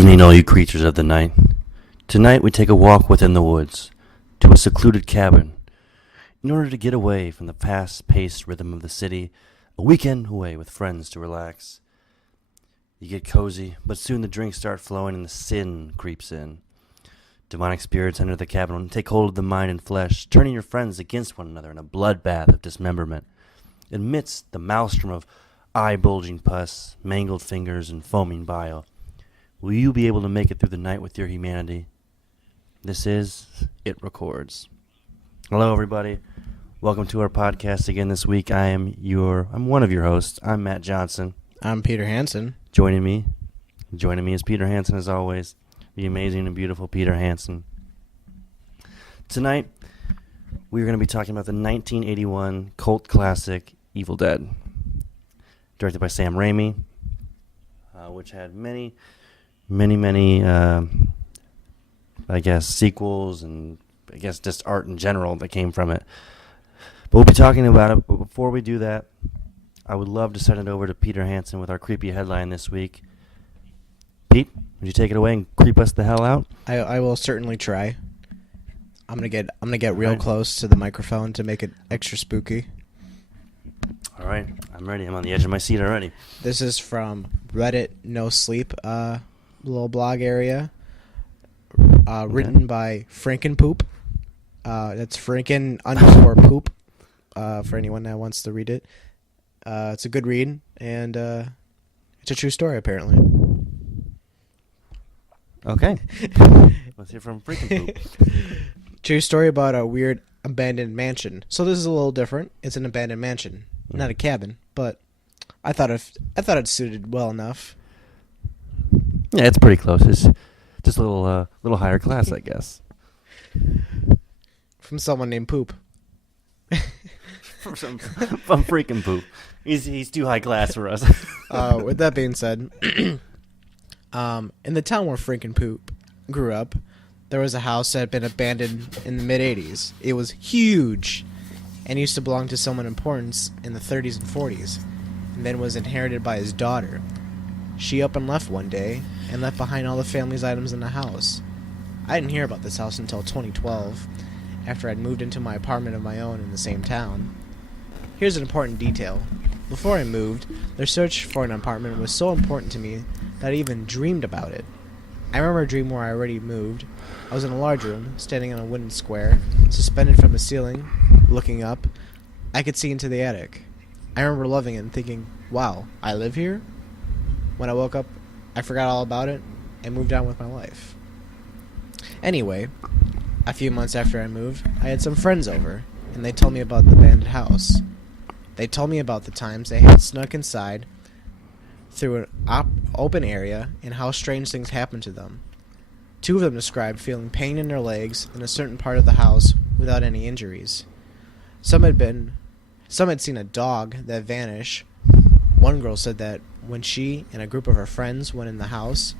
evening, all you creatures of the night. Tonight we take a walk within the woods, to a secluded cabin, in order to get away from the fast-paced rhythm of the city, a weekend away with friends to relax. You get cozy, but soon the drinks start flowing and the sin creeps in. Demonic spirits enter the cabin and take hold of the mind and flesh, turning your friends against one another in a bloodbath of dismemberment. Amidst the maelstrom of eye-bulging pus, mangled fingers, and foaming bile, will you be able to make it through the night with your humanity? This is It Records. Hello, everybody. Welcome to our podcast again this week. I'm one of your hosts. I'm Matt Johnson. I'm Peter Hansen. Joining me is Peter Hansen, as always. The amazing and beautiful Peter Hansen. Tonight, we're going to be talking about the 1981 cult classic Evil Dead, directed by Sam Raimi, which had many, sequels and just art in general that came from it. But we'll be talking about it. But before we do that, I would love to send it over to Peter Hansen with our creepy headline this week. Pete, would you take it away and creep us the hell out? I will certainly try. I'm gonna get real close to the microphone to make it extra spooky. All right, I'm ready. I'm on the edge of my seat already. This is from Reddit No Sleep, little blog area. Written by Frankenpoop. That's Franken_poop. For anyone that wants to read it. It's a good read, and it's a true story, apparently. Okay. Let's hear from Frankenpoop. True story about a weird abandoned mansion. So this is a little different. It's an abandoned mansion, not a cabin, but I thought it suited well enough. Yeah, it's pretty close. It's just a little higher class, I guess. From someone named Poop. from freaking Poop. He's too high class for us. With that being said, in the town where Frankenpoop grew up, there was a house that had been abandoned in the mid-'80s. It was huge and used to belong to someone important in the 30s and 40s, and then was inherited by his daughter. She up and left one day and left behind all the family's items in the house. I didn't hear about this house until 2012, after I'd moved into my apartment of my own in the same town. Here's an important detail. Before I moved, the search for an apartment was so important to me that I even dreamed about it. I remember a dream where I already moved. I was in a large room, standing on a wooden square, suspended from the ceiling, looking up. I could see into the attic. I remember loving it and thinking, wow, I live here? When I woke up, I forgot all about it and moved on with my life. Anyway, a few months after I moved, I had some friends over, and they told me about the abandoned house. They told me about the times they had snuck inside through an open area and how strange things happened to them. Two of them described feeling pain in their legs in a certain part of the house without any injuries. Some had seen a dog that vanish. One girl said that when she and a group of her friends went in the house,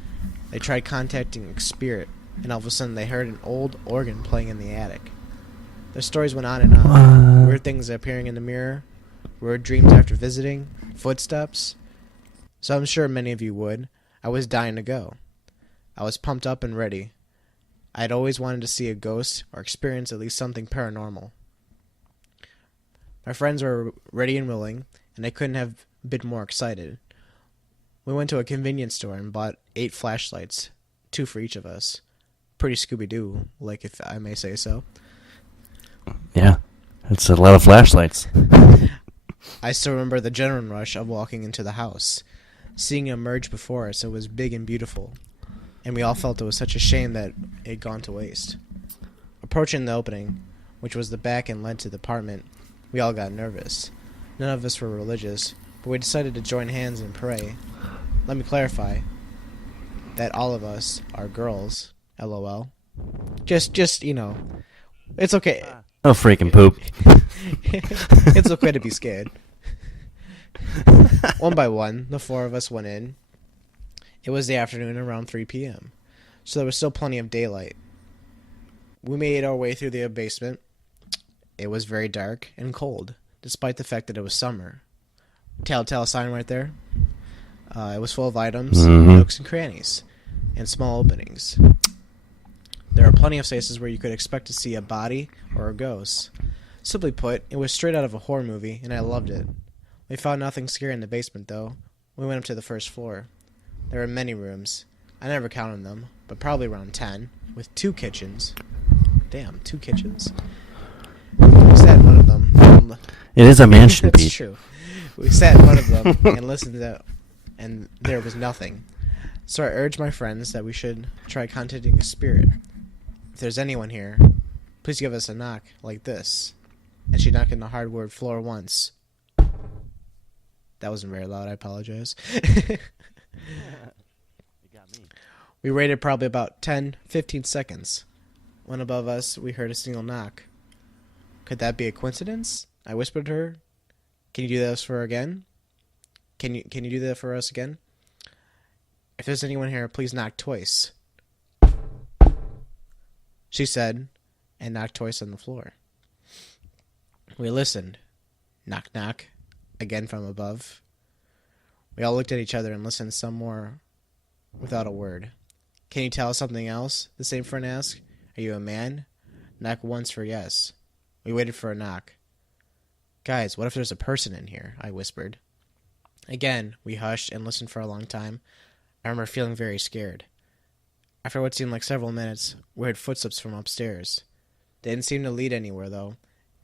they tried contacting a spirit, and all of a sudden they heard an old organ playing in the attic. The stories went on and on. Weird things appearing in the mirror, weird dreams after visiting, footsteps. So I'm sure many of you would. I was dying to go. I was pumped up and ready. I had always wanted to see a ghost or experience at least something paranormal. My friends were ready and willing, and I couldn't have been more excited. We went to a convenience store and bought 8 flashlights, 2 for each of us. Pretty Scooby-Doo, like if I may say so. Yeah, that's a lot of flashlights. I still remember the adrenaline rush of walking into the house. Seeing it emerge before us, it was big and beautiful, and we all felt it was such a shame that it had gone to waste. Approaching the opening, which was the back and led to the apartment, we all got nervous. None of us were religious, but we decided to join hands and pray. Let me clarify that all of us are girls, LOL. Just it's okay. Oh, freaking Poop. It's okay to be scared. One by one, the 4 of us went in. It was the afternoon, around 3 p.m., so there was still plenty of daylight. We made our way through the basement. It was very dark and cold, despite the fact that it was summer. Telltale sign right there. It was full of items, nooks, and crannies. and small openings. There are plenty of places where you could expect to see a body or a ghost. Simply put, it was straight out of a horror movie, and I loved it. We found nothing scary in the basement, though. We went up to the first floor. There were many rooms. I never counted them, but probably around 10, with 2 kitchens. Damn, 2 kitchens? We sat in one of them. It is a mansion, That's Pete. true. We sat in one of them and listened to, and there was nothing. So I urged my friends that we should try contacting a spirit. If there's anyone here, please give us a knock like this. And she knocked on the hardwood floor once. That wasn't very loud, I apologize. We waited probably about 10-15 seconds. When above us, we heard a single knock. Could that be a coincidence? I whispered to her. Can you do this for her again? Can you do that for us again? If there's anyone here, please knock twice. She said, and knocked twice on the floor. We listened. Knock, knock. Again from above. We all looked at each other and listened some more without a word. Can you tell us something else? The same friend asked. Are you a man? Knock once for yes. We waited for a knock. Guys, what if there's a person in here? I whispered. Again, we hushed and listened for a long time. I remember feeling very scared. After what seemed like several minutes, we heard footsteps from upstairs. They didn't seem to lead anywhere, though,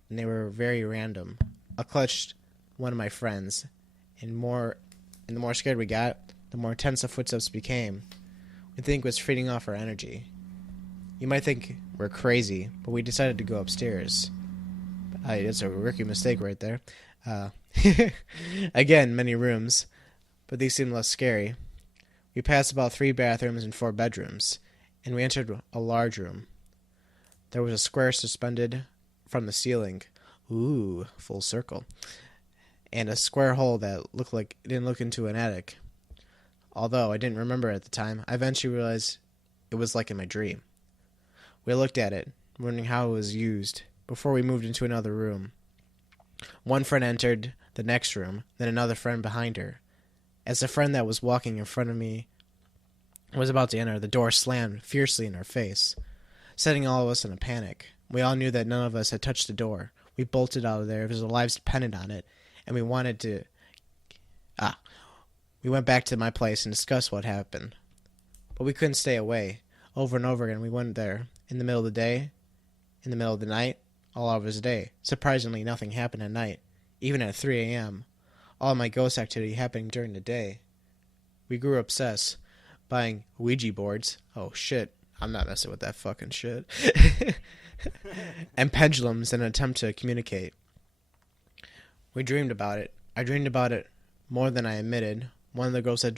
and they were very random. I clutched one of my friends, and the more scared we got, the more tense the footsteps became. We think it was feeding off our energy. You might think we're crazy, but we decided to go upstairs. That's a rookie mistake right there. Again, many rooms, but these seemed less scary. We passed about 3 bathrooms and 4 bedrooms, and we entered a large room. There was a square suspended from the ceiling. Ooh, full circle. And a square hole that looked like it didn't look into an attic. Although I didn't remember at the time, I eventually realized it was like in my dream. We looked at it, wondering how it was used, before we moved into another room. One friend entered the next room, then another friend behind her. As the friend that was walking in front of me was about to enter, the door slammed fiercely in our face, setting all of us in a panic. We all knew that none of us had touched the door. We bolted out of there because our lives depended on it, and we wanted to... We went back to my place and discussed what happened. But we couldn't stay away. Over and over again, we went there. In the middle of the day, in the middle of the night, all hours of the day. Surprisingly, nothing happened at night, even at 3 a.m. All of my ghost activity happening during the day. We grew obsessed, buying Ouija boards. Oh shit, I'm not messing with that fucking shit. And pendulums in an attempt to communicate. We dreamed about it. I dreamed about it more than I admitted. One of the ghosts had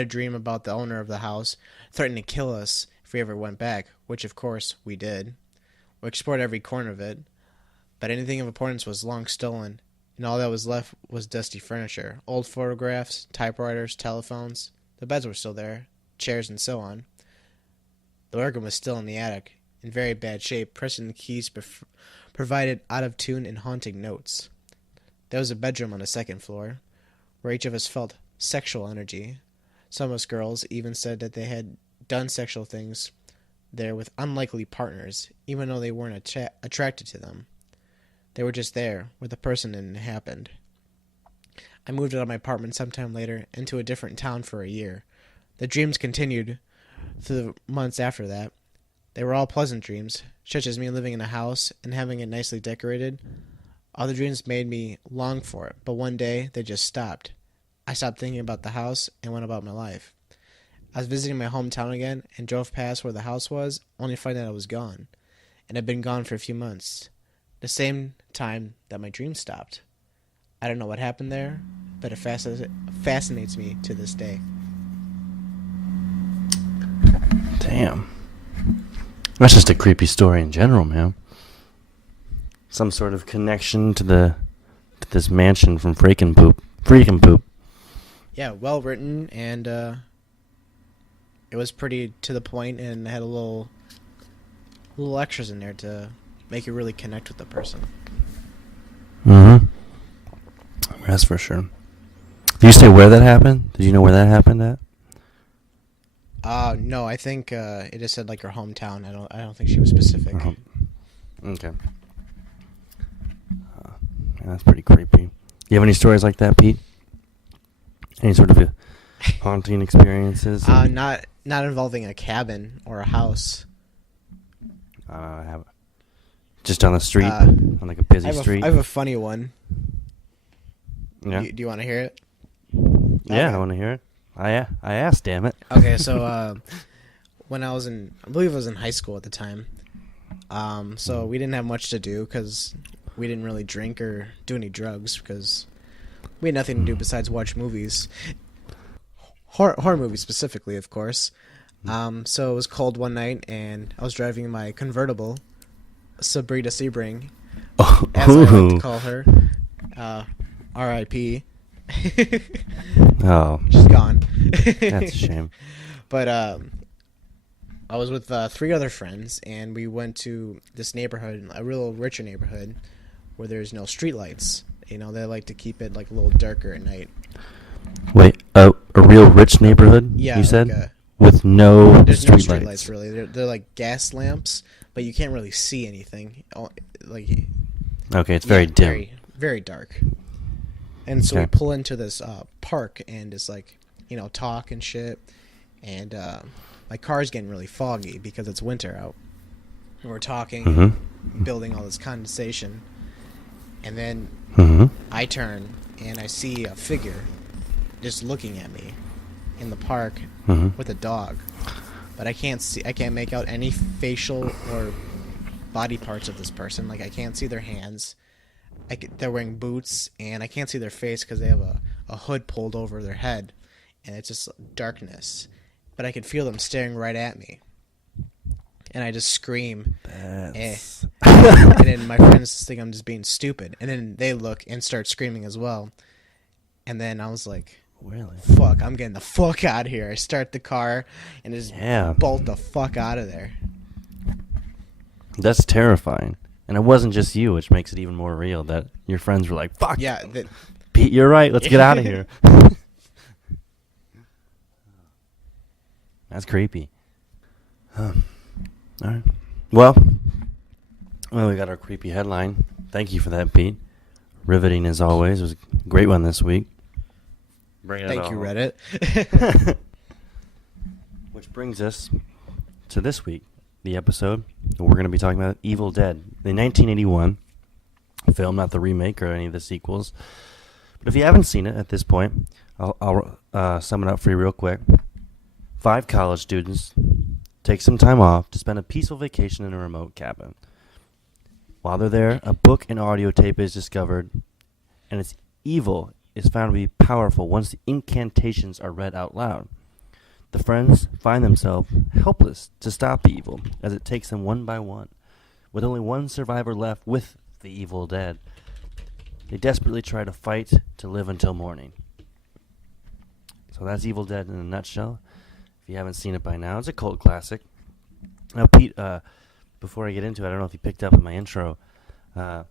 a dream about the owner of the house threatening to kill us if we ever went back, which of course we did. We explored every corner of it, but anything of importance was long stolen, and all that was left was dusty furniture, old photographs, typewriters, telephones. The beds were still there, chairs and so on. The organ was still in the attic, in very bad shape, pressing the keys provided out-of-tune and haunting notes. There was a bedroom on the second floor, where each of us felt sexual energy. Some of us girls even said that they had done sexual things there with unlikely partners, even though they weren't attracted to them. They were just there with the person and it happened. I moved out of my apartment sometime later into a different town for a year. The dreams continued through the months after that. They were all pleasant dreams, such as me living in a house and having it nicely decorated. Other dreams made me long for it, but one day they just stopped. I stopped thinking about the house and went about my life. I was visiting my hometown again and drove past where the house was, only to find that it was gone, and had been gone for a few months. The same time that my dream stopped. I don't know what happened there, but it fascinates me to this day. Damn. That's just a creepy story in general, man. Some sort of connection to this mansion from Freakin' Poop. Yeah, well written, and it was pretty to the point, and had a little extras in there to make you really connect with the person. Mm-hmm. That's for sure. Did you say where that happened? Did you know where that happened at? No, I think it just said like her hometown. I don't think she was specific. Okay. Yeah, that's pretty creepy. You have any stories like that, Pete? Any sort of haunting experiences? Not involving a cabin or a house. I have just on the street, on like a busy street. I have a funny one. Yeah. Do you want to hear it? Yeah, Okay. I want to hear it. I asked, damn it. Okay, so when I believe I was in high school at the time. So we didn't have much to do because we didn't really drink or do any drugs because we had nothing to do besides watch movies. Horror movies specifically, of course. So it was cold one night, and I was driving my convertible, Sabrina Sebring, as I like to call her, R.I.P. Oh, She's gone. that's a shame. But I was with 3 other friends, and we went to this neighborhood, a real richer neighborhood, where there's no streetlights. You know, they like to keep it like a little darker at night. Wait, a real rich neighborhood? Yeah, you like said with no there's no streetlights. streetlights really. They're like gas lamps, but you can't really see anything. Like Okay, it's very dim. very, very dark. And so we Okay. pull into this park and just like, talk and shit. And my car's getting really foggy because it's winter out. And we're talking, Mm-hmm. building all this condensation. And then Mm-hmm. I turn and I see a figure just looking at me in the park Mm-hmm. with a dog. But I can't make out any facial or body parts of this person. Like I can't see their hands. They're wearing boots, and I can't see their face because they have a hood pulled over their head, and it's just darkness. But I can feel them staring right at me, and I just scream, That's... and then my friends think I'm just being stupid, and then they look and start screaming as well, and then I was like, Really? fuck, I'm getting the fuck out of here. I start the car, and just bolt the fuck out of there. That's terrifying. And it wasn't just you, which makes it even more real that your friends were like, fuck. Yeah. Pete, you're right. Let's get out of here. That's creepy. All right. Well, we got our creepy headline. Thank you for that, Pete. Riveting as always. It was a great one this week. Thank you, Reddit. Which brings us to this week, the episode. We're going to be talking about Evil Dead, the 1981 film, not the remake or any of the sequels. But if you haven't seen it at this point, I'll sum it up for you real quick. 5 college students take some time off to spend a peaceful vacation in a remote cabin. While they're there, a book and audio tape is discovered, and its evil is found to be powerful once the incantations are read out loud. The friends find themselves helpless to stop the evil as it takes them one by one. With only one survivor left with the evil dead, they desperately try to fight to live until morning. So that's Evil Dead in a nutshell. If you haven't seen it by now, it's a cult classic. Now, Pete, before I get into it, I don't know if you picked up in my intro. I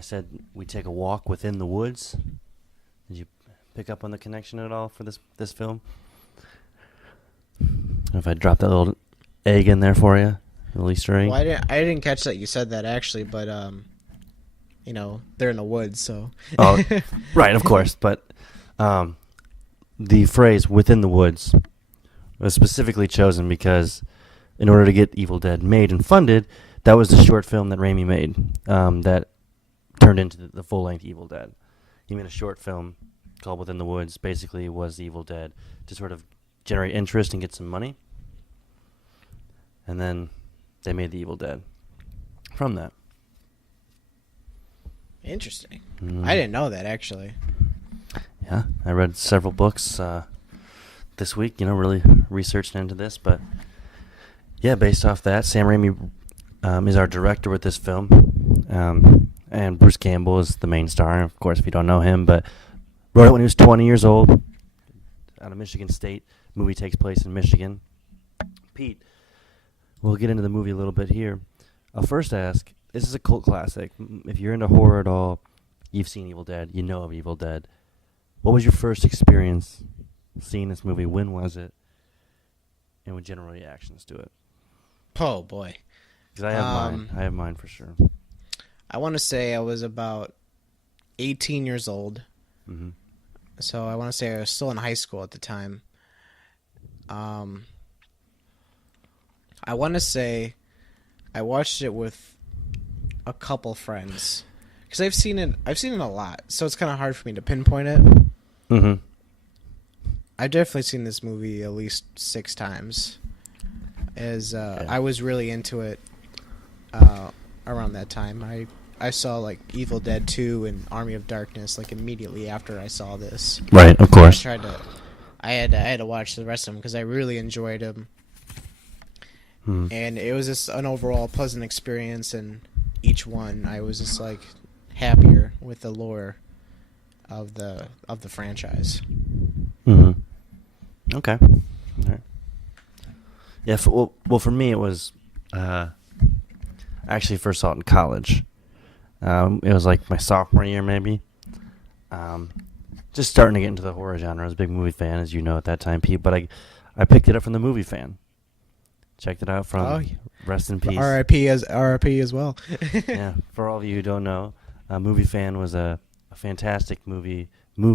said we take a walk within the woods. Did you pick up on the connection at all for this film? I don't know if I dropped that little egg in there for you, a little Easter egg. Well, I didn't catch that you said that actually, but they're in the woods, so. Oh, right, of course. But the phrase "within the woods" was specifically chosen because, in order to get Evil Dead made and funded, that was the short film that Raimi made that turned into the full-length Evil Dead. He made a short film called "Within the Woods." Basically, was the Evil Dead to sort of generate interest and get some money, and then they made the Evil Dead from that. Interesting. I didn't know that actually. Yeah, I read several books this week, really researching into this, but yeah, based off that, Sam Raimi is our director with this film, and Bruce Campbell is the main star, of course, if you don't know him, but wrote it when he was 20 years old, out of Michigan State. Movie takes place in Michigan. Pete, we'll get into the movie a little bit here. I'll first ask, this is a cult classic. If you're into horror at all, you've seen Evil Dead, you know of Evil Dead. What was your first experience seeing this movie? When was it? and with general reactions to it. Oh boy. Because I have mine. I have mine for sure. I want to say I was about 18 years old. Mm-hmm. So I want to say I was still in high school at the time. I want to say I watched it with a couple friends because I've seen it a lot, so it's kind of hard for me to pinpoint it. Mm-hmm. I've definitely seen this movie at least 6 times. I was really into it around that time. I saw like Evil Dead 2 and Army of Darkness like immediately after I saw this. Right, of course. I had to watch the rest of them because I really enjoyed them. And it was just an overall pleasant experience, and each one I was just like happier with the lore of the franchise. Mm-hmm. Okay. All right. Yeah. For me, it was. I actually first saw it in college. It was like my sophomore year, maybe. Just starting to get into the horror genre. I was a big movie fan, as you know, at that time, Pete. But I picked it up from the Movie Fan. Checked it out from Rest in Peace. R.I.P. as well. Yeah, for all of you who don't know, Movie Fan was a fantastic movie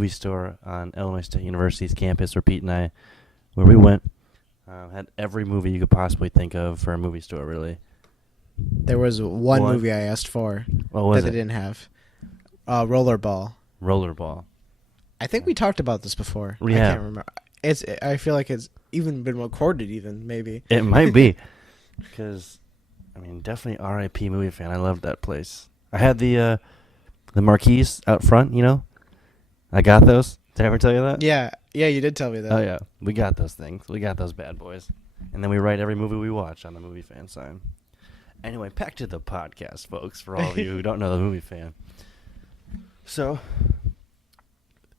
store on Illinois State University's campus where we went. Had every movie you could possibly think of for a movie store, really. There was one movie I asked for that they didn't have. Rollerball. Rollerball. I think we talked about this before. Yeah. I can't remember. I feel like it's even been recorded, maybe. It might be. Because, I mean, definitely R.I.P. Movie Fan. I loved that place. I had the marquees out front, you know? I got those. Did I ever tell you that? Yeah, you did tell me that. Oh, yeah. We got those things. We got those bad boys. And then we write every movie we watch on the Movie Fan sign. Anyway, back to the podcast, folks, for all of you who don't know the Movie Fan. So,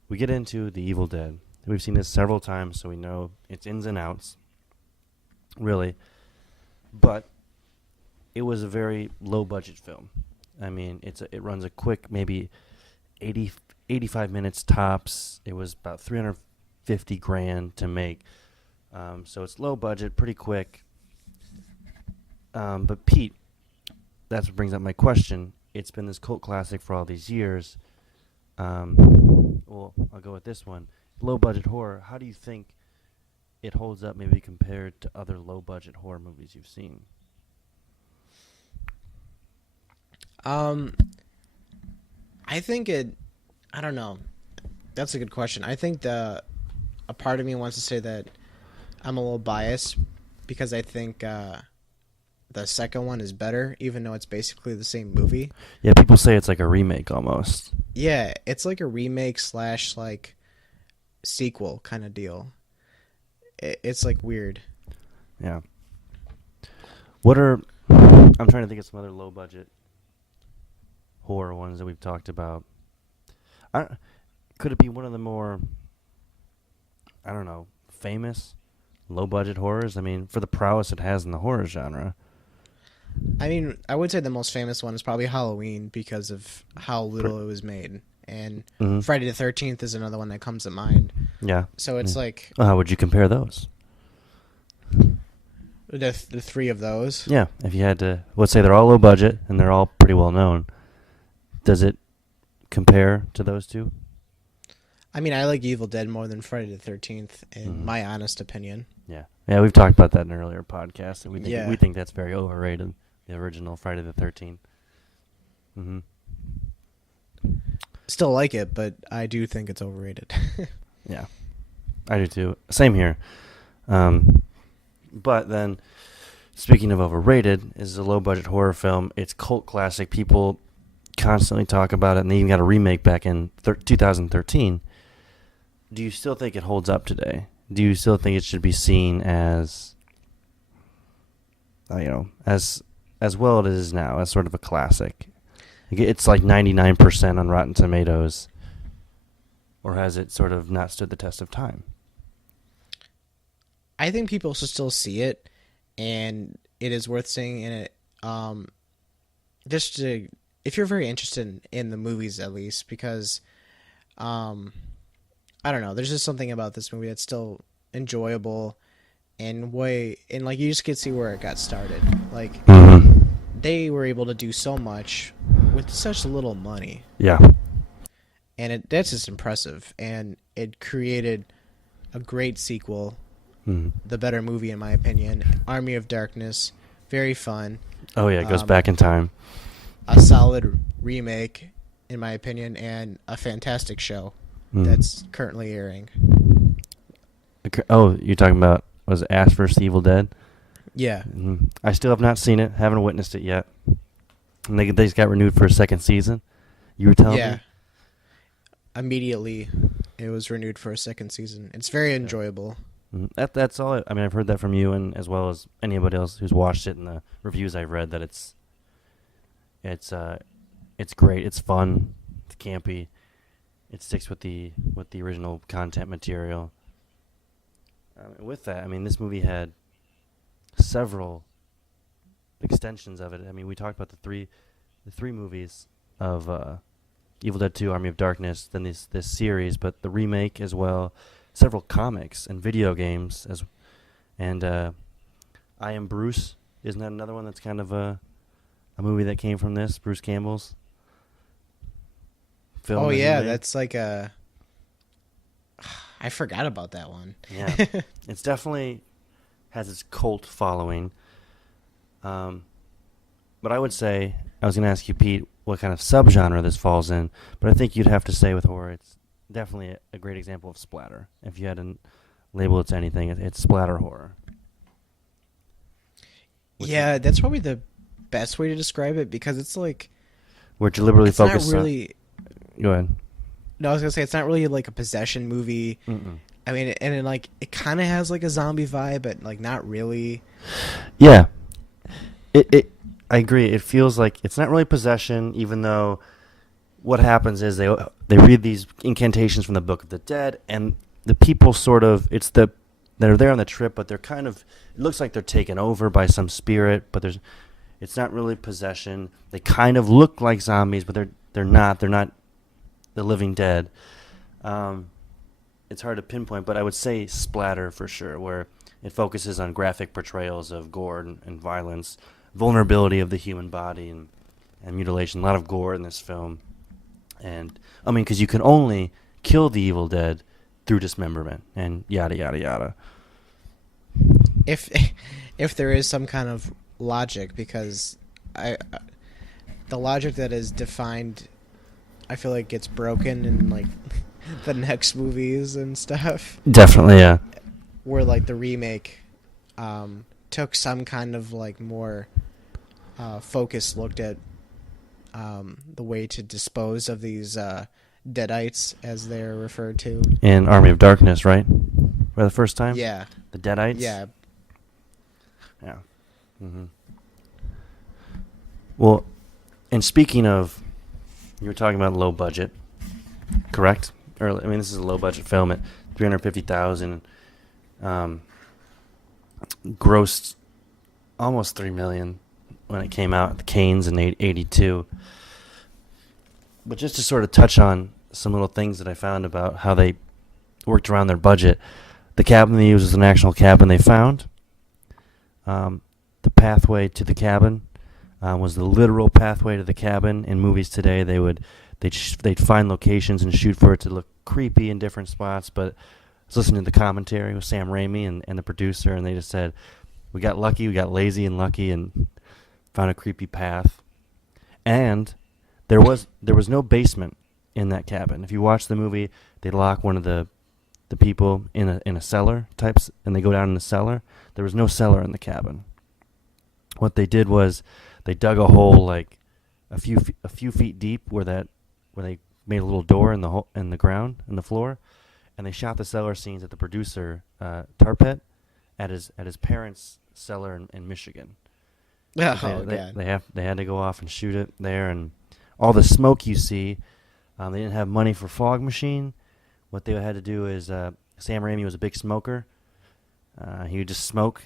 we get into The Evil Dead. We've seen this several times, so we know its ins and outs, really. But it was a very low-budget film. I mean, it runs a quick, maybe 85 minutes tops. It was about $350,000 to make. So it's low budget, pretty quick. But Pete, that's what brings up my question. It's been this cult classic for all these years. Well, I'll go with this one. Low-budget horror, how do you think it holds up maybe compared to other low-budget horror movies you've seen? I think I don't know. That's a good question. I think a part of me wants to say that I'm a little biased because I think the second one is better, even though it's basically the same movie. Yeah, people say it's like a remake almost. Yeah, it's like a remake / like sequel kind of deal. It's like weird. Yeah. I'm trying to think of some other low budget horror ones that we've talked about. Could it be one of the more, I don't know, famous low budget horrors? I mean, for the prowess it has in the horror genre. I mean, I would say the most famous one is probably Halloween because of how little it was made. And Friday the 13th is another one that comes to mind. Yeah. So it's like... Well, how would you compare those? The 3 of those? Yeah. If you had to... Let's say they're all low budget and they're all pretty well known. Does it compare to those two? I mean, I like Evil Dead more than Friday the 13th, in my honest opinion. Yeah. Yeah, we've talked about that in an earlier podcast. And we think that's very overrated, the original Friday the 13th. Mm-hmm. Still like it, but I do think it's overrated. Yeah, I do too. Same here. But then, speaking of overrated, is a low-budget horror film. It's cult classic. People constantly talk about it, and they even got a remake back in 2013. Do you still think it holds up today? Do you still think it should be seen as, as well as it is now, as sort of a classic? It's like 99% on Rotten Tomatoes. Or has it sort of not stood the test of time? I think people should still see it, and it is worth seeing in it. If you're very interested in the movies, at least, because I don't know, there's just something about this movie that's still enjoyable, and like you just could see where it got started. Like Mm-hmm. they were able to do so much with such little money, Yeah. and that's just impressive. And it created a great sequel, Mm-hmm. the better movie in my opinion, Army of Darkness. Very fun, Oh yeah, it goes back in time. a solid remake in my opinion, and a fantastic show that's currently airing. Oh, you're talking about was it Ash vs. Evil Dead? Yeah. I still have not seen it. Haven't witnessed it yet. And they just got renewed for a second season. You were telling Yeah. me? Immediately, it was renewed for a second season. It's very enjoyable. That's all. I mean, I've heard that from you, and as well as anybody else who's watched it, and the reviews I've read that it's great. It's fun. It's campy. It sticks with the original content material. With that, I mean, this movie had several extensions of it. I mean, we talked about the three movies of Evil Dead 2, Army of Darkness, then this series, but the remake as well, several comics and video games and I Am Bruce. Isn't that another one that's kind of a movie that came from this? Bruce Campbell's film. Oh that he yeah, made? that's like a. I forgot about that one. Yeah, it's definitely has its cult following. But I would say I was going to ask you, Pete, what kind of subgenre this falls in. But I think you'd have to say with horror, it's definitely a great example of splatter. If you had to label it to anything, it's splatter horror. Yeah, that's probably the best way to describe it because it's like We're deliberately it's not focused really. on. Go ahead. No, I was gonna say it's not really like a possession movie. Mm-mm. I mean, and it kind of has like a zombie vibe, but like not really. Yeah. I agree. It feels like it's not really possession, even though what happens is they read these incantations from the Book of the Dead, and the people sort of they're there on the trip, but they're kind of it looks like they're taken over by some spirit, but it's not really possession. They kind of look like zombies, but they're not. They're not the living dead. It's hard to pinpoint, but I would say splatter for sure, where it focuses on graphic portrayals of gore and violence, vulnerability of the human body, and mutilation. A lot of gore in this film. And, I mean, because you can only kill the evil dead through dismemberment and yada, yada, yada. If there is some kind of logic, because the logic that is defined, I feel like gets broken in like the next movies and stuff. Definitely, yeah. Where like the remake took some kind of like more focused looked at the way to dispose of these deadites, as they're referred to. In Army of Darkness, right? For the first time? Yeah. The Deadites? Yeah. Yeah. Mm-hmm. Well, and speaking of, you were talking about low budget, correct? Or, I mean, this is a low budget film at $350,000. Grossed almost $3 million when it came out at the Cannes in '82. But just to sort of touch on some little things that I found about how they worked around their budget, the cabin they used was an actual cabin they found. The pathway to the cabin was the literal pathway to the cabin. In movies today, they'd find locations and shoot for it to look creepy in different spots. But I was listening to the commentary with Sam Raimi and the producer, and they just said, we got lucky, we got lazy and lucky, and found a creepy path. And there was no basement in that cabin. If you watch the movie, they lock one of the people in a cellar types, and they go down in the cellar. There was no cellar in the cabin. What they did was they dug a hole like a few feet deep where they made a little door in the ground in the floor, and they shot the cellar scenes at the producer Tarpet at his parents' cellar in Michigan. Oh, They had to go off and shoot it there, and all the smoke you see, they didn't have money for fog machine. What they had to do is Sam Raimi was a big smoker. He would just smoke,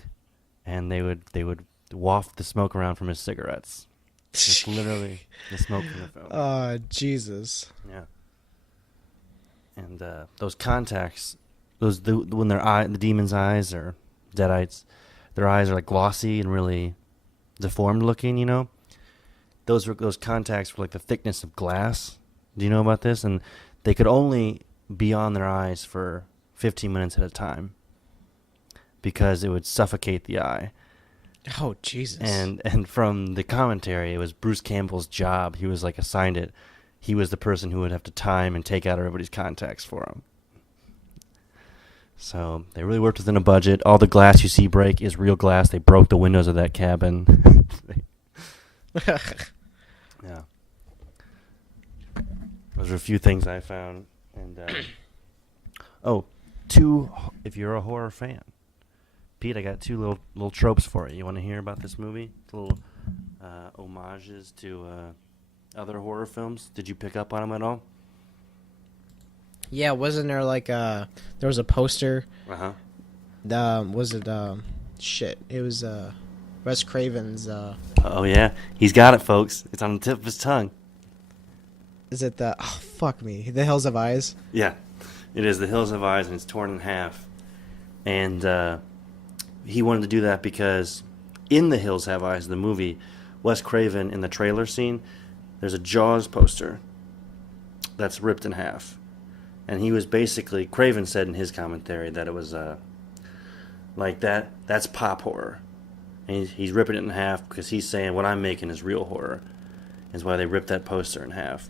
and they would waft the smoke around from his cigarettes. Just literally the smoke from the film. Oh, Jesus. Yeah. And those contacts, when the demon's eyes are deadites, their eyes are like glossy and really deformed looking. Those contacts were like the thickness of glass. Do you know about this? And they could only be on their eyes for 15 minutes at a time because it would suffocate the eye. Oh, Jesus. And from the commentary, it was Bruce Campbell's job. He was like assigned it. He was the person who would have to time and take out everybody's contacts for him. So they really worked within a budget. All the glass you see break is real glass. They broke the windows of that cabin. Yeah. Those are a few things I found. And if you're a horror fan, Pete, I got two little tropes for you. You want to hear about this movie? Little homages to other horror films. Did you pick up on them at all? Yeah, wasn't there like there was a poster? Uh-huh. Was it shit? It was Wes Craven's. Oh yeah, he's got it, folks. It's on the tip of his tongue. Is it the? Oh fuck me! The Hills Have Eyes. Yeah, it is The Hills Have Eyes, and it's torn in half. And he wanted to do that because in The Hills Have Eyes, the movie, Wes Craven in the trailer scene, there's a Jaws poster that's ripped in half. And he was basically, Craven said in his commentary that it was like that's pop horror. And he's ripping it in half because he's saying what I'm making is real horror. Is why they ripped that poster in half.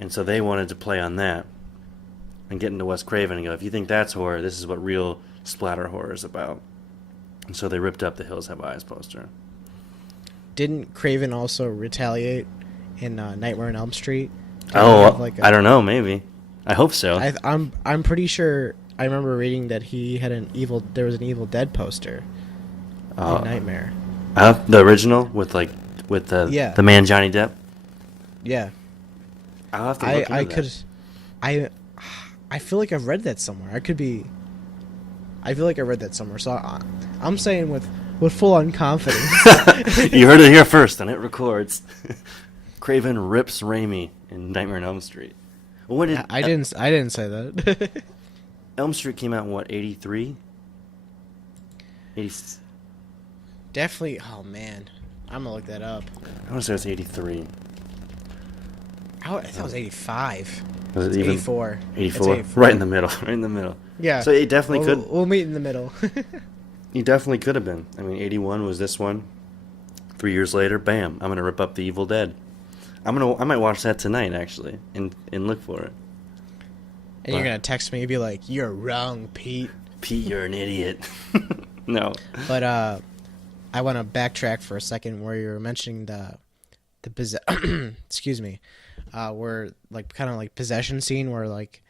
And so they wanted to play on that and get into Wes Craven and go, if you think that's horror, this is what real splatter horror is about. And so they ripped up the Hills Have Eyes poster. Didn't Craven also retaliate in Nightmare on Elm Street? I don't know, maybe. I hope so. I'm pretty sure I remember reading that he had there was an Evil Dead poster in Nightmare. The original with the man Johnny Depp? Yeah. I'll have to look into that. I feel like I've read that somewhere. I feel like I read that somewhere. So I'm saying with full on confidence. You heard it here first, and it records. Craven rips Raimi in Nightmare on Elm Street. Well, when did I didn't say that. Elm Street came out in what, 83? Definitely. Oh man, I'm gonna look that up. I want to say it's 83. I thought it was 85. Was it it's even 84? 84. It's 84. Right in the middle. Right in the middle. Yeah. So it definitely could. We'll meet in the middle. You definitely could have been. I mean, 81 was this one. 3 years later, bam! I'm gonna rip up the Evil Dead. I might watch that tonight actually, and look for it. And you're gonna text me and be like, "You're wrong, Pete." Pete, you're an idiot. No. But I want to backtrack for a second where you were mentioning the excuse me, where like kind of like possession scene where like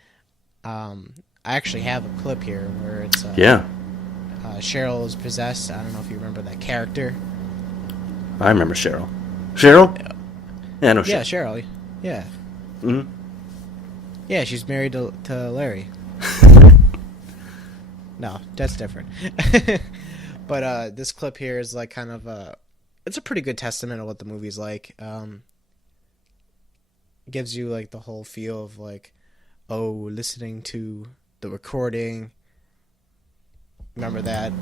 I actually have a clip here where it's Cheryl is possessed. I don't know if you remember that character. I remember Cheryl. Cheryl? Yeah, no. Yeah, Cheryl. Yeah. Mm-hmm. Yeah, she's married to Larry. No, that's different. But this clip here is like kind of it's a pretty good testament of what the movie's like. It gives you like the whole feel of like, listening to the recording. Remember that?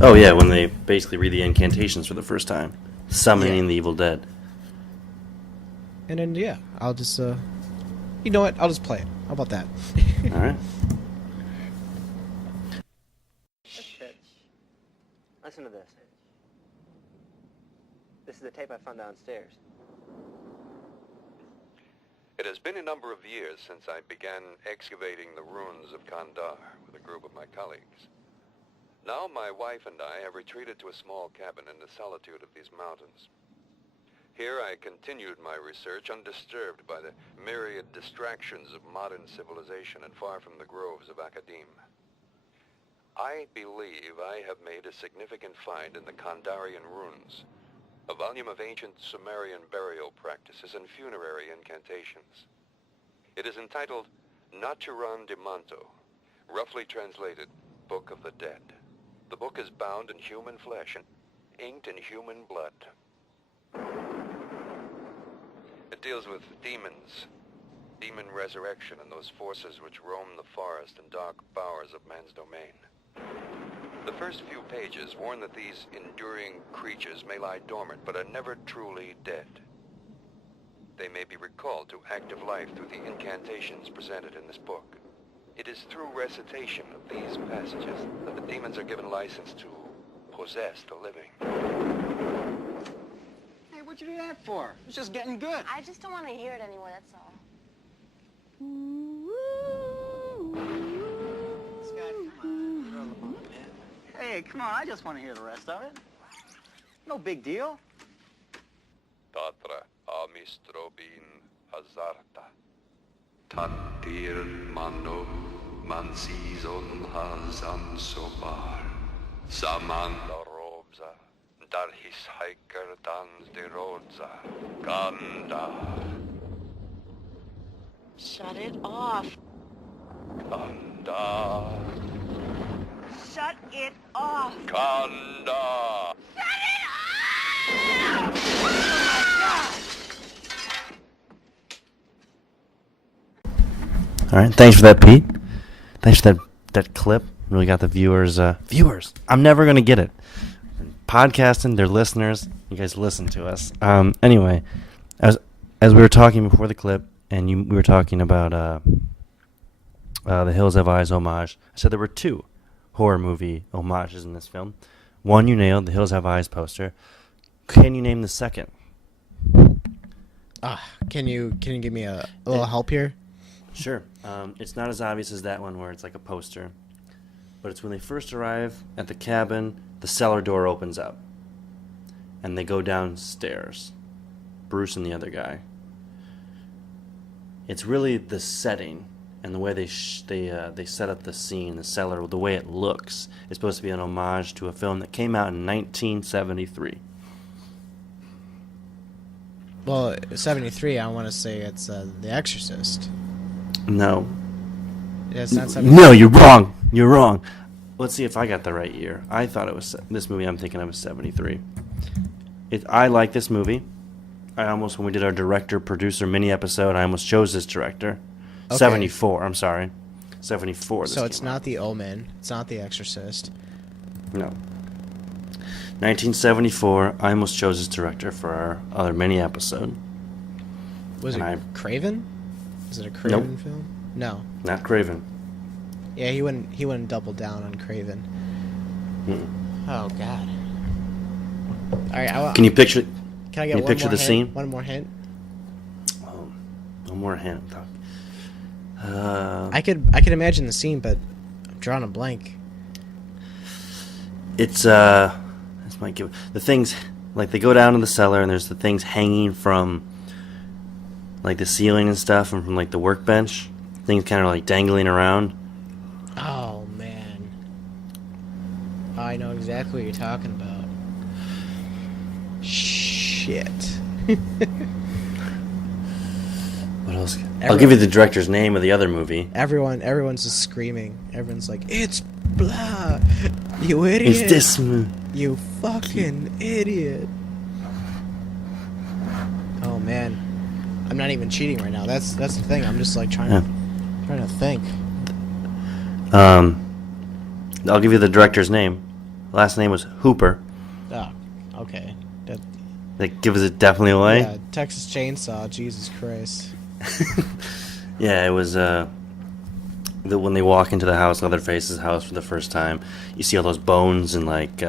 Oh yeah, when they basically read the incantations for the first time, summoning the Evil Dead. And then I'll just you know what? I'll just play it. How about that? All right. Shit. Listen to this. This is the tape I found downstairs. It has been a number of years since I began excavating the ruins of Kandar with a group of my colleagues. Now my wife and I have retreated to a small cabin in the solitude of these mountains. Here I continued my research undisturbed by the myriad distractions of modern civilization and far from the groves of academe. I believe I have made a significant find in the Kandarian ruins, a volume of ancient Sumerian burial practices and funerary incantations. It is entitled Naturan de Manto, roughly translated, Book of the Dead. The book is bound in human flesh and inked in human blood. It deals with demons, demon resurrection, and those forces which roam the forest and dark bowers of man's domain. The first few pages warn that these enduring creatures may lie dormant, but are never truly dead. They may be recalled to active life through the incantations presented in this book. It is through recitation of these passages that the demons are given license to possess the living. Hey, what'd you do that for? It's just getting good. I just don't want to hear it anymore, that's all. This guy, come on. You're on the moon, man. Hey, come on. I just want to hear the rest of it. No big deal. Tatra amistrobin hazarta. Tatir mano mansizon hazan sobar. Samanda robza. Dar his hiker dans de rodza. Ganda. Shut it off. Ganda. Shut it off. Ganda. All right, thanks for that, Pete. Thanks for that clip. Really got the viewers. Viewers, I'm never gonna get it. Podcasting, they're listeners. You guys listen to us. Anyway, as we were talking before the clip, and we were talking about the Hills Have Eyes homage. I said there were two horror movie homages in this film. One you nailed, the Hills Have Eyes poster. Can you name the second? Can you give me a little help here? Sure. It's not as obvious as that one where it's like a poster. But it's when they first arrive at the cabin, the cellar door opens up. And they go downstairs. Bruce and the other guy. It's really the setting and the way they set up the scene, the cellar, the way it looks. It's supposed to be an homage to a film that came out in 1973. Well, 73, I want to say it's The Exorcist. No. Yeah, it's not 73. No, you're wrong. You're wrong. Let's see if I got the right year. I thought it was this movie I'm thinking of was 73. I like this movie. When we did our director-producer mini-episode, I almost chose this director. Okay. 74, I'm sorry. 74. So it's not The Omen. It's not The Exorcist. No. 1974, I almost chose this director for our other mini-episode. Was And it Craven? Is it a Craven Nope. film? No. Not Craven. Yeah, he wouldn't double down on Craven. Mm-mm. Oh God. All right. Can you picture? Can I get can you one picture more the hint? scene? One more hint. Oh, one more hint. I could imagine the scene, but I'm drawing a blank. It's this might give the things like they go down to the cellar and there's the things hanging from like the ceiling and stuff and from like the workbench. Things kind of like dangling around. Oh man. I know exactly what you're talking about. Shit. What else? I'll give you the director's name of the other movie. Everyone's just screaming. Everyone's like, "It's blah, you idiot! It's this movie. You fucking idiot!" Oh man, I'm not even cheating right now. That's the thing. I'm just like trying to think. I'll give you the director's name. Last name was Hooper. Oh, okay. That gives it definitely away. Yeah, Texas Chainsaw. Jesus Christ. Yeah, it was when they walk into the house, Leatherface's house for the first time. You see all those bones and like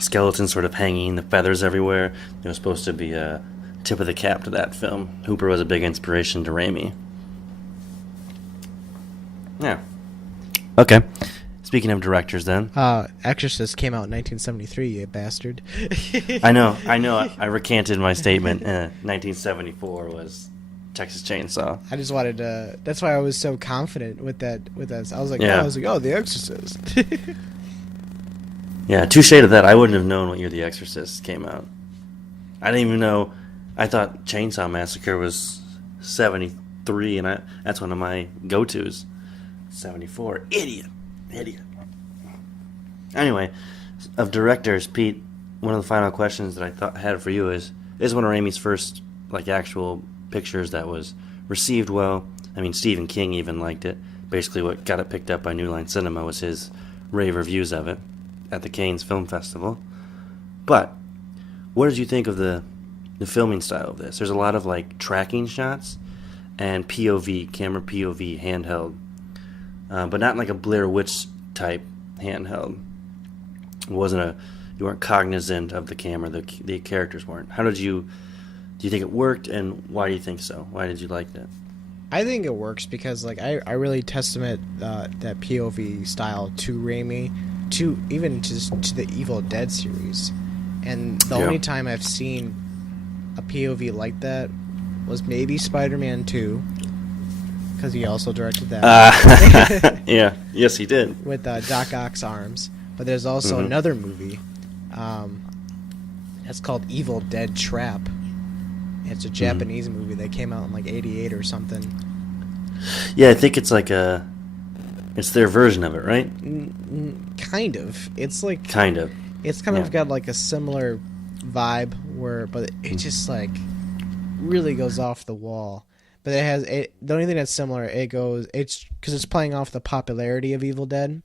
skeletons sort of hanging, the feathers everywhere. It was supposed to be a tip of the cap to that film. Hooper was a big inspiration to Raimi. Yeah. Okay. Speaking of directors, then. Exorcist came out in 1973. You bastard. I know. I recanted my statement. 1974 was Texas Chainsaw. I just wanted to. That's why I was so confident with that. I was like, Yeah. oh, The Exorcist. Yeah, touche to that. I wouldn't have known what year The Exorcist came out. I didn't even know. I thought Chainsaw Massacre was 73, and that's one of my go-tos. 74. Idiot. Anyway, of directors, Pete, one of the final questions that I had for you is one of Raimi's first like actual pictures that was received well. I mean, Stephen King even liked it. Basically, what got it picked up by New Line Cinema was his rave reviews of it at the Cannes Film Festival. But what did you think of the filming style of this? There's a lot of like tracking shots and POV, camera POV, handheld, but not like a Blair Witch type handheld. It wasn't you weren't cognizant of the camera. The characters weren't. Do you think it worked, and why do you think so? Why did you like that? I think it works because like I really testament that POV style to Raimi, to even to the Evil Dead series, and the only time I've seen a POV like that was maybe Spider-Man 2, because he also directed that. Yeah, yes, he did. With Doc Ock's arms. But there's also another movie. It's called Evil Dead Trap. It's a Japanese movie that came out in like '88 or something. Yeah, I think it's like it's their version of it, right? Kind of. It's like kind of. It's kind of got like a similar vibe but it just like really goes off the wall. But the only thing that's similar, it's because it's playing off the popularity of Evil Dead,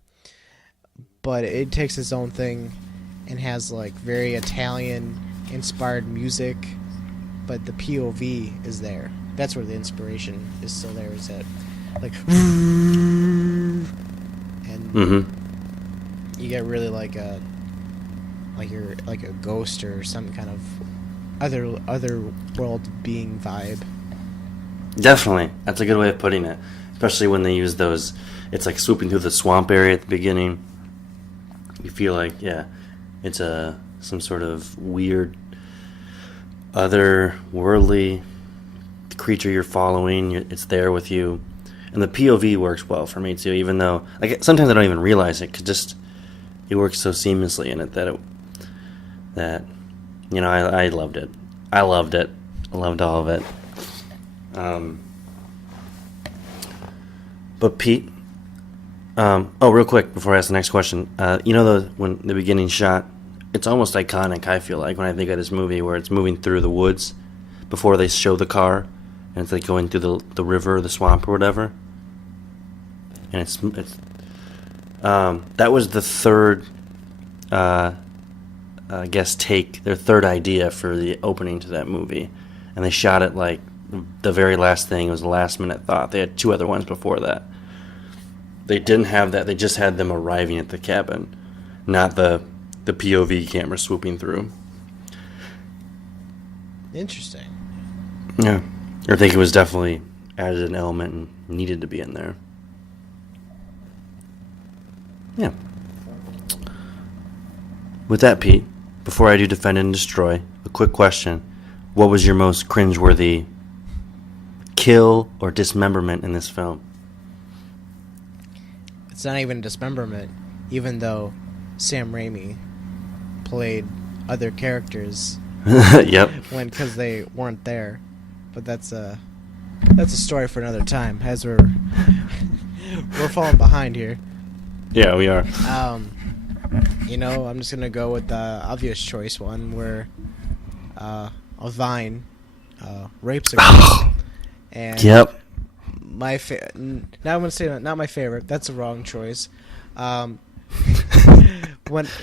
but it takes its own thing and has like very Italian inspired music, but the POV is there. That's where the inspiration is still there. Is that like and you get really like you're like a ghost or some kind of other world being vibe. Definitely, that's a good way of putting it. Especially when they use those, it's like swooping through the swamp area at the beginning. You feel like, it's some sort of weird, otherworldly creature you're following. It's there with you, and the POV works well for me too. Even though, like, sometimes I don't even realize it, because it works so seamlessly in it that I loved it. I loved all of it. But Pete, real quick before I ask the next question, when the beginning shot, it's almost iconic. I feel like when I think of this movie, where it's moving through the woods before they show the car, and it's like going through the river, the swamp, or whatever. And it's that was the third, their third idea for the opening to that movie, and they shot it like the very last thing. It was a last minute thought. They had 2 other ones before that. They didn't have that. They just had them arriving at the cabin, not the POV camera swooping through. Interesting. Yeah, I think it was definitely added an element and needed to be in there. Yeah. With that, Pete, before I do defend and destroy, a quick question: what was your most cringeworthy kill or dismemberment in this film? It's not even dismemberment, even though Sam Raimi played other characters. Yep. Because they weren't there, but that's a story for another time. As we're falling behind here. Yeah, we are. I'm just gonna go with the obvious choice one, where a vine rapes a girl. And yep. Now I'm gonna say not my favorite. That's the wrong choice. When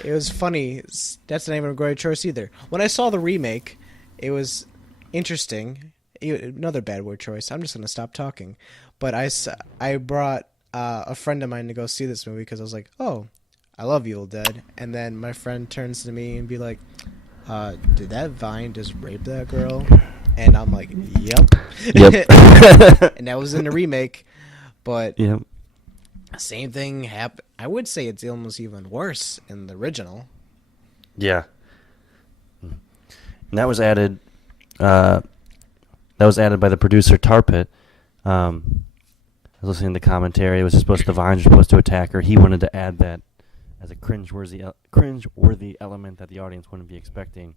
it was funny, that's not even a great choice either. When I saw the remake, it was interesting. Another bad word choice. I'm just gonna stop talking. But I brought a friend of mine to go see this movie because I was like, oh, I love Evil Dead. And then my friend turns to me and be like, did that vine just rape that girl? And I'm like, yep. And that was in the remake. But yep. Same thing happened. I would say it's almost even worse in the original. Yeah. And that was added. That was added by the producer Tarpit. I was listening to the commentary. It was the vines were supposed to attack her. He wanted to add that as a cringe-worthy element that the audience wouldn't be expecting.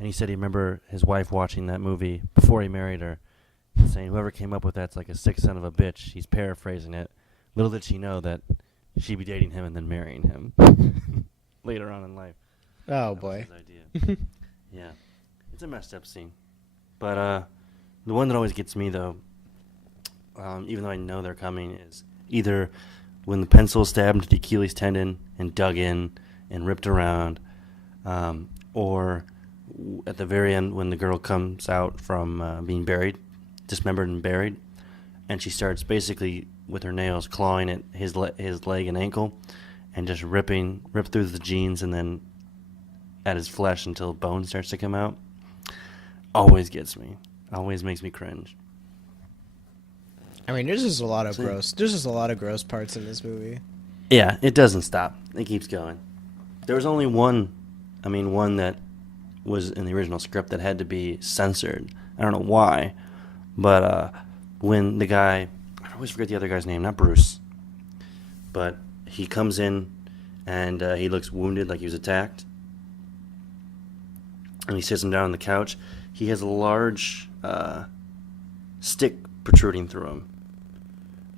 And he said he remember his wife watching that movie before he married her, saying whoever came up with that's like a sick son of a bitch. He's paraphrasing it. Little did she know that she'd be dating him and then marrying him later on in life. Oh, that boy. Was his idea. Yeah. It's a messed up scene. But the one that always gets me, though, even though I know they're coming, is Either when the pencil stabbed into the Achilles tendon and dug in and ripped around, or at the very end when the girl comes out from being buried, dismembered and buried, and she starts basically with her nails clawing at his leg and ankle, and just rip through the jeans and then at his flesh until bone starts to come out. Always gets me. Always makes me cringe. I mean, there's just a lot of gross parts in this movie. Yeah, it doesn't stop. It keeps going. There was only one that was in the original script that had to be censored. I don't know why, but when the guy, I always forget the other guy's name, not Bruce, but he comes in and he looks wounded, like he was attacked, and he sits him down on the couch. He has a large stick protruding through him,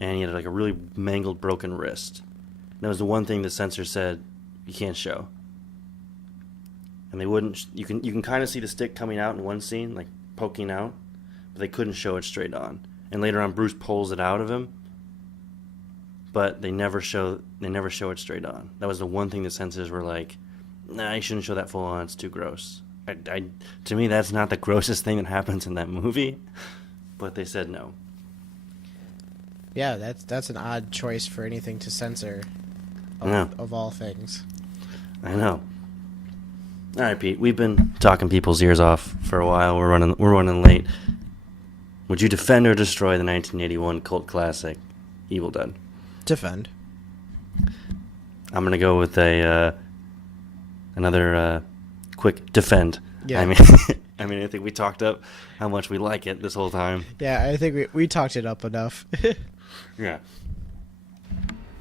and he had like a really mangled, broken wrist. And that was the one thing the censor said you can't show. And they wouldn't. You can kind of see the stick coming out in one scene, like poking out, but they couldn't show it straight on. And later on, Bruce pulls it out of him, but they never show it straight on. That was the one thing the censors were like, nah, you shouldn't show that full on. It's too gross. To me, that's not the grossest thing that happens in that movie, but they said no. Yeah, that's an odd choice for anything to censor. Of all things. I know. All right, Pete. We've been talking people's ears off for a while. We're running late. Would you defend or destroy the 1981 cult classic, Evil Dead? Defend. I'm gonna go with another quick defend. Yeah. I mean, I think we talked up how much we like it this whole time. Yeah, I think we talked it up enough. Yeah.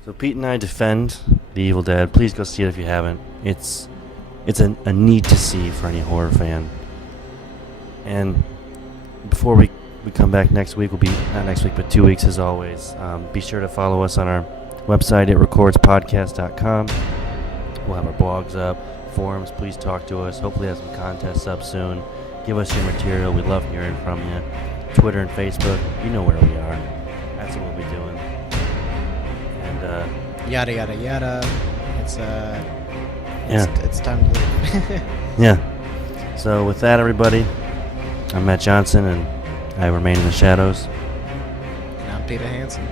So Pete and I defend the Evil Dead. Please go see it if you haven't. It's a need to see for any horror fan. And before we come back next week, we'll be not next week, but 2 weeks as always. Be sure to follow us on our website at recordspodcast.com. We'll have our blogs up, forums. Please talk to us. Hopefully have some contests up soon. Give us your material. We love hearing from you. Twitter and Facebook. You know where we are. That's what we'll be doing. And yada yada yada. It's it's time to leave. Yeah. So with that, everybody, I'm Matt Johnson, and I remain in the shadows. And I'm Peter Hansen.